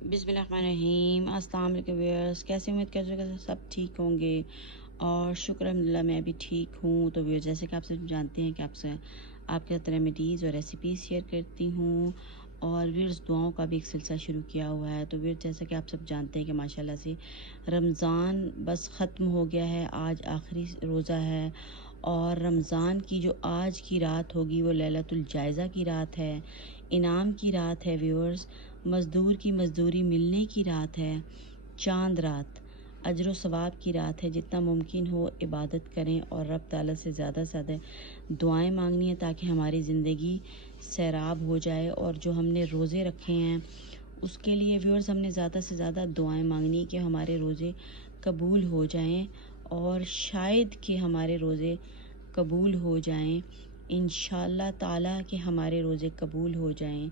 बिस्मिल्लाहिर्रहमानिर्रहीम। अस्सलाम वालेकुम व्यूअर्स, कैसे उम्मीद कर रहे सब ठीक होंगे और शुक्र अल्हम्दुलिल्लाह मैं भी ठीक हूँ। तो व्यूअर्स, जैसे कि आप सब जानते हैं कि आपसे आपके साथ रेमेडीज़ और रेसिपीज़ शेयर करती हूँ और व्यूअर्स दुआओं का भी एक सिलसिला शुरू किया हुआ है। तो व्यूअर्स, जैसा कि आप सब जानते हैं कि माशाल्लाह से रमज़ान बस ख़त्म हो गया है, आज आखिरी रोज़ा है और रमज़ान की जो आज की रात होगी वो लैलतुल जायज़ा की रात है, इनाम की रात है व्यूअर्स, मज़दूर की मज़दूरी मिलने की रात है, चांद रात, अजर सवाब की रात है। जितना मुमकिन हो इबादत करें और रब ताला से ज़्यादा दुआएं मांगनी है ताकि हमारी ज़िंदगी सैराब हो जाए। और जो हमने रोज़े रखे हैं उसके लिए व्यूअर्स हमने ज़्यादा से ज़्यादा दुआएं मांगनी है कि हमारे रोज़े कबूल हो जाएं और शायद कि हमारे रोज़े कबूल हो जाएं, इंशाअल्लाह ताला कि हमारे रोज़े कबूल हो जाएं।